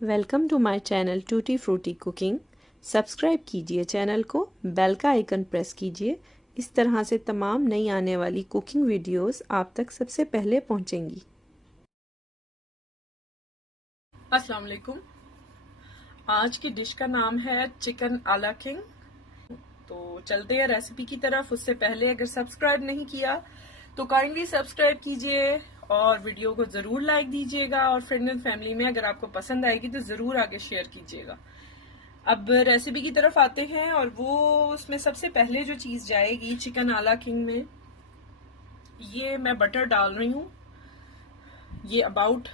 Welcome to my channel tutti frutti cooking. Subscribe कीजिए channel को, bell का icon press कीजिए। इस तरह से तमाम नई आने वाली कुकिंग वीडियोस आप तक सबसे पहले पहुंचेंगी। अस्सलाम वालेकुम। आज की डिश का नाम है चिकन आला किंग। तो चलते हैं रेसिपी की तरफ। उससे पहले अगर सब्सक्राइब नहीं किया तो काइंडली सब्सक्राइब कीजिए और वीडियो को जरूर लाइक दीजिएगा और फ्रेंड एंड फैमिली में अगर आपको पसंद आएगी तो जरूर आगे शेयर कीजिएगा। अब रेसिपी की तरफ आते हैं और वो उसमें सबसे पहले जो चीज जाएगी चिकन आला किंग में, ये मैं बटर डाल रही हूँ। ये अबाउट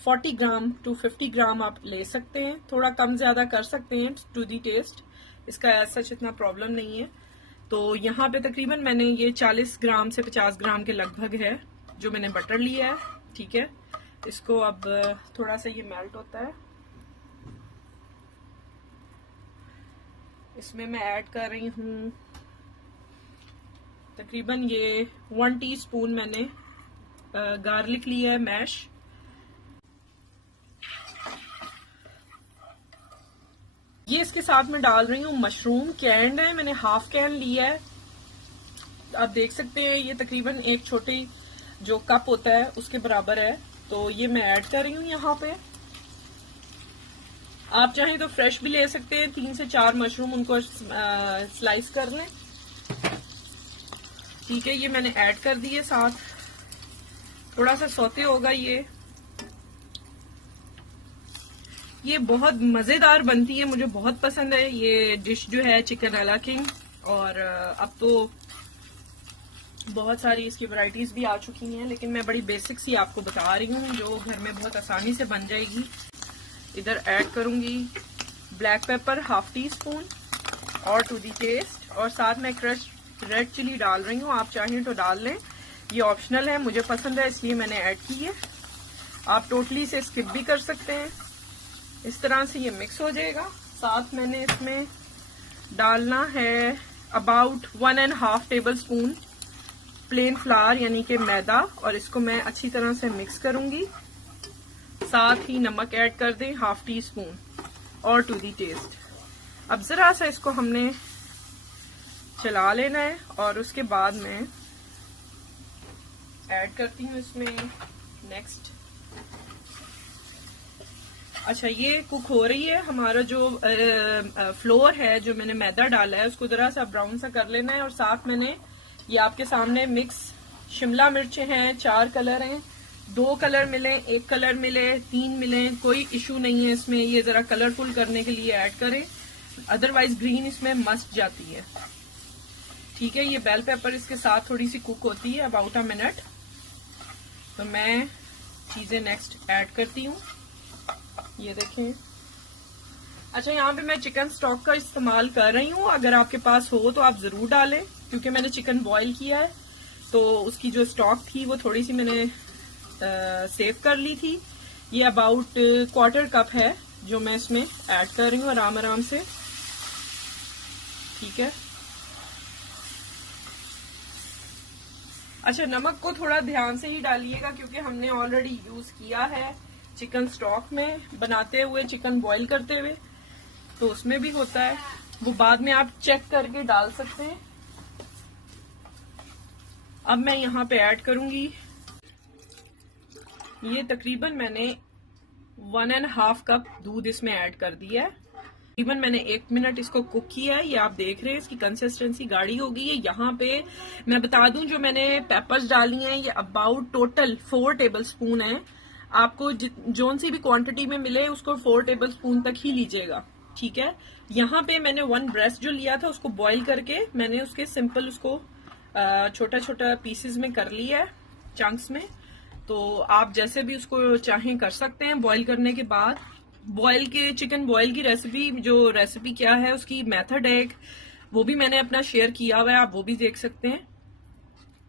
40 ग्राम टू 50 ग्राम आप ले सकते हैं, थोड़ा कम ज्यादा कर सकते हैं टू दी टेस्ट। इसका सच इतना प्रॉब्लम नहीं है। तो यहाँ पे तकरीबन मैंने ये 40 ग्राम से 50 ग्राम के लगभग है जो मैंने बटर लिया है। ठीक है, इसको अब थोड़ा सा ये मेल्ट होता है, इसमें मैं ऐड कर रही हूँ तकरीबन ये 1 टीस्पून मैंने गार्लिक लिया है मैश। ये इसके साथ में डाल रही हूँ मशरूम कैंड है, मैंने हाफ कैन लिया है। आप देख सकते हैं ये तकरीबन एक छोटी जो कप होता है उसके बराबर है। तो ये मैं ऐड कर रही हूँ यहाँ पे। आप चाहें तो फ्रेश भी ले सकते हैं, 3 से 4 मशरूम उनको स्लाइस कर लें। ठीक है, ये मैंने ऐड कर दिए। साथ थोड़ा सा सौते होगा। ये बहुत मजेदार बनती है, मुझे बहुत पसंद है ये डिश जो है चिकन आला किंग। और अब तो बहुत सारी इसकी वैरायटीज भी आ चुकी हैं, लेकिन मैं बड़ी बेसिक सी आपको बता रही हूँ जो घर में बहुत आसानी से बन जाएगी। इधर ऐड करूंगी black pepper half tea spoon और टू दी टेस्ट, और साथ में क्रश रेड चिली डाल रही हूँ। आप चाहें तो डाल लें, ये ऑप्शनल है, मुझे पसंद है इसलिए मैंने ऐड की है। आप टोटली से स्किप भी कर सकते हैं। इस तरह से ये मिक्स हो जाएगा। साथ मैंने इसमें डालना है about 1.5 table spoon plane flower यानी कि मैदा, और इसको मैं अच्छी तरह से मिक्स करूंगी। साथ ही नमक ऐड कर दें हाफ टी स्पून और टू दी टेस्ट। अब जरा सा इसको हमने चला लेना है और उसके बाद मैं ऐड करती हूँ इसमें नेक्स्ट। अच्छा, ये कुक हो रही है। हमारा जो फ्लोर है जो मैंने मैदा डाला है उसको जरा सा ब्राउन सा कर लेना है। और साथ मैंने ये आपके सामने मिक्स शिमला मिर्चें हैं, 4 कलर हैं, 2 कलर मिले, 1 कलर मिले, 3 मिले, कोई इशू नहीं है इसमें। ये जरा कलरफुल करने के लिए ऐड करें, अदरवाइज ग्रीन इसमें मस्ट जाती है। ठीक है, ये बेल पेपर इसके साथ थोड़ी सी कुक होती है अबाउट अ मिनट। तो मैं चीजें नेक्स्ट ऐड करती हूँ। ये देखें। अच्छा, यहाँ पे मैं चिकन स्टॉक का इस्तेमाल कर रही हूँ, अगर आपके पास हो तो आप जरूर डालें, क्योंकि मैंने चिकन बॉईल किया है तो उसकी जो स्टॉक थी वो थोड़ी सी मैंने सेव कर ली थी। ये अबाउट 1/4 कप है जो मैं इसमें ऐड कर रही हूँ आराम आराम से। ठीक है। अच्छा, नमक को थोड़ा ध्यान से ही डालिएगा क्योंकि हमने ऑलरेडी यूज किया है चिकन स्टॉक में बनाते हुए, चिकन बॉईल करते हुए, तो उसमें भी होता है, वो बाद में आप चेक करके डाल सकते हैं। अब मैं यहाँ पे ऐड करूंगी, ये तकरीबन मैंने 1.5 कप दूध इसमें ऐड कर दिया है। तकरीबन मैंने 1 मिनट इसको कुक किया है। ये आप देख रहे हैं इसकी कंसिस्टेंसी गाढ़ी हो गई है। यहाँ पे मैं बता दूं जो मैंने पेपर्स डाली हैं ये अबाउट टोटल 4 टेबल स्पून है। आपको जोन सी भी क्वांटिटी में मिले उसको 4 टेबल स्पून तक ही लीजिएगा। ठीक है, यहाँ पे मैंने 1 ब्रेस्ट जो लिया था उसको बॉईल करके मैंने उसके सिंपल उसको छोटा छोटा पीसेस में कर लिया है, चंक्स में। तो आप जैसे भी उसको चाहें कर सकते हैं। बॉईल करने के बाद बॉईल के चिकन बॉईल की रेसिपी क्या है उसकी मेथड है एक, वो भी मैंने अपना शेयर किया हुआ है, आप वो भी देख सकते हैं।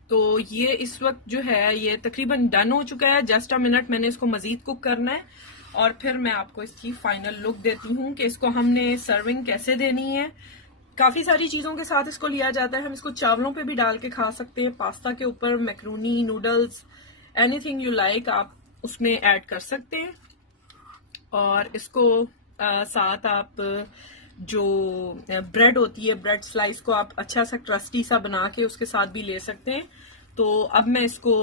तो ये इस वक्त जो है ये तकरीबन डन हो चुका है। जस्ट अ मिनट मैंने इसको मजीद कुक करना है और फिर मैं आपको इसकी फाइनल लुक देती हूँ कि इसको हमने सर्विंग कैसे देनी है। काफी सारी चीजों के साथ इसको लिया जाता है। हम इसको चावलों पे भी डाल के खा सकते हैं, पास्ता के ऊपर, macaroni, noodles, anything you like आप उसमें ऐड कर सकते हैं। और इसको साथ आप जो ब्रेड होती है, ब्रेड स्लाइस को आप अच्छा सा क्रस्टी सा बना के उसके साथ भी ले सकते हैं। तो अब मैं इसको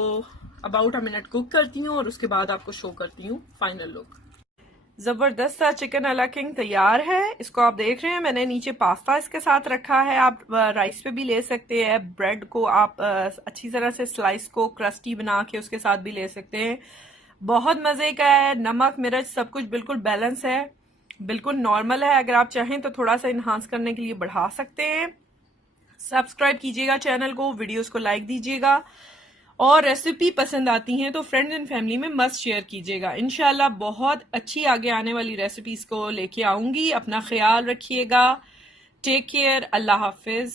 अबाउट अ मिनट कुक करती हूँ और उसके बाद आपको शो करती हूँ फाइनल लुक। जबरदस्त सा चिकन अला किंग तैयार है। इसको आप देख रहे हैं, मैंने नीचे पास्ता इसके साथ रखा है। आप राइस पे भी ले सकते हैं। ब्रेड को आप अच्छी तरह से स्लाइस को क्रस्टी बना के उसके साथ भी ले सकते हैं। बहुत मजे का है। नमक मिर्च सब कुछ बिल्कुल बैलेंस है, बिल्कुल नॉर्मल है। अगर आप चाहें तो थोड़ा सा इन्हांस करने के लिए बढ़ा सकते हैं। सब्सक्राइब कीजिएगा चैनल को, वीडियोस को लाइक दीजिएगा, और रेसिपी पसंद आती हैं तो फ्रेंड्स एंड फैमिली में मस्ट शेयर कीजिएगा। इंशाल्लाह बहुत अच्छी आगे आने वाली रेसिपीज को लेके आऊंगी। अपना ख्याल रखिएगा। Take care. अल्लाह हाफिज।